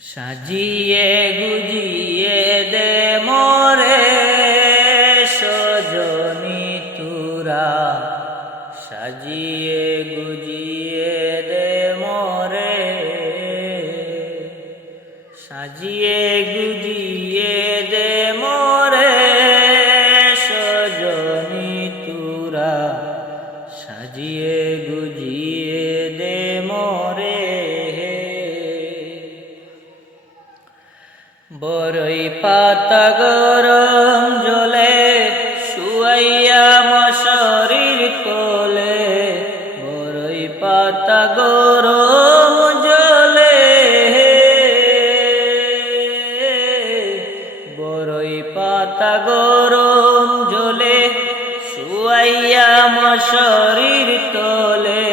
সাজিয়ে গুজিয়ে দে মোরে সজনী তুরা, সাজিয়ে গুজিয়ে দে মোরে, সাজিয়ে গুজিয়ে দে মোরে সজনী তুরা, সাজিয়ে গুজিয়ে দে মোরে। বরই পাতা গরম জলে শুয়াইয়া মশারির কোলে, বরই পাতা গরম জলে, বরই পাতা গরম জলে শুয়াইয়া মশারির তোলে,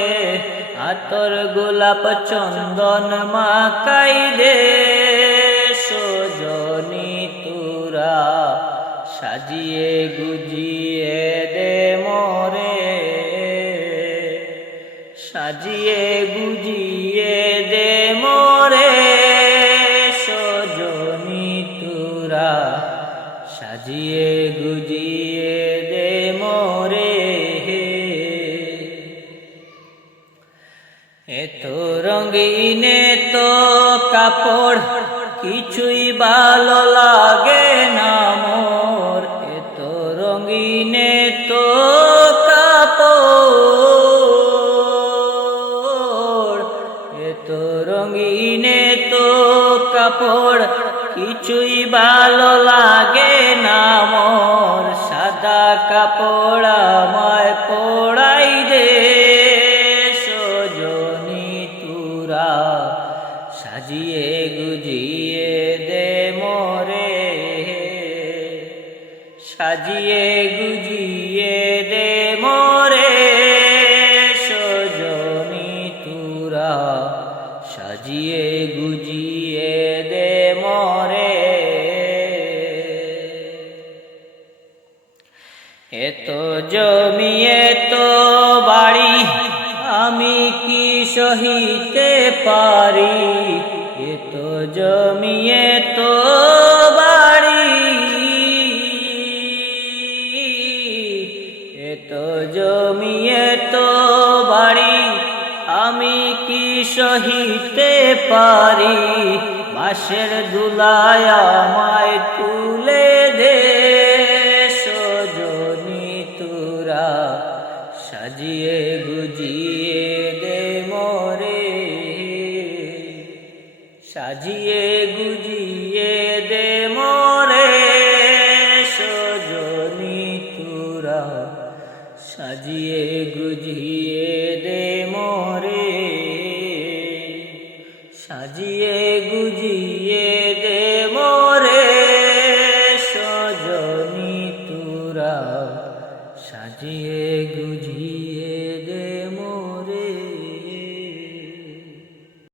আতর গোলাপ চন্দন মাখাই দে সজনী তুরা, সাজিয়ে গুজিয়ে দে মোরে, সাজিয়ে গুজিয়ে দে মোরে সজনী তুরা, সাজিয়ে গুজিয়ে দে মোরে। এত রঙিন তো কাপড় কিছুই ভালো লাগে না মোর, এত রঙিন তো কাপড়, এত রঙিন তো কাপড় কিছুই ভালো লাগে না মোর, সাদা কাপড় আমায় পরাই দে সজনী তুরা, সাজিয়ে গুজিয়ে দে মোরে, সাজিয়ে গুজিয়ে দে মোরে সজনী তুরা, সাজিয়ে গুজিয়ে দে মোরে। এত জমি এত বাড়ি আমি কি সহিতে পারি, এত জমি এত বাড়ি, এত জমি এত বাড়ি আমি কি সহিতে পারি, বাঁশের দুলায় আমায় তুলে দে সজনী তুরা, সাজিয়ে গুজিয়ে দে মোরে, সাজিয়ে গুজিয়ে দে মোরে সজনী তুরা, সাজিয়ে গুজিয়ে দে মোরে, সাজিয়ে গুজিয়ে দে মোরে সজনী তুরা, সাজিয়ে গুজিয়ে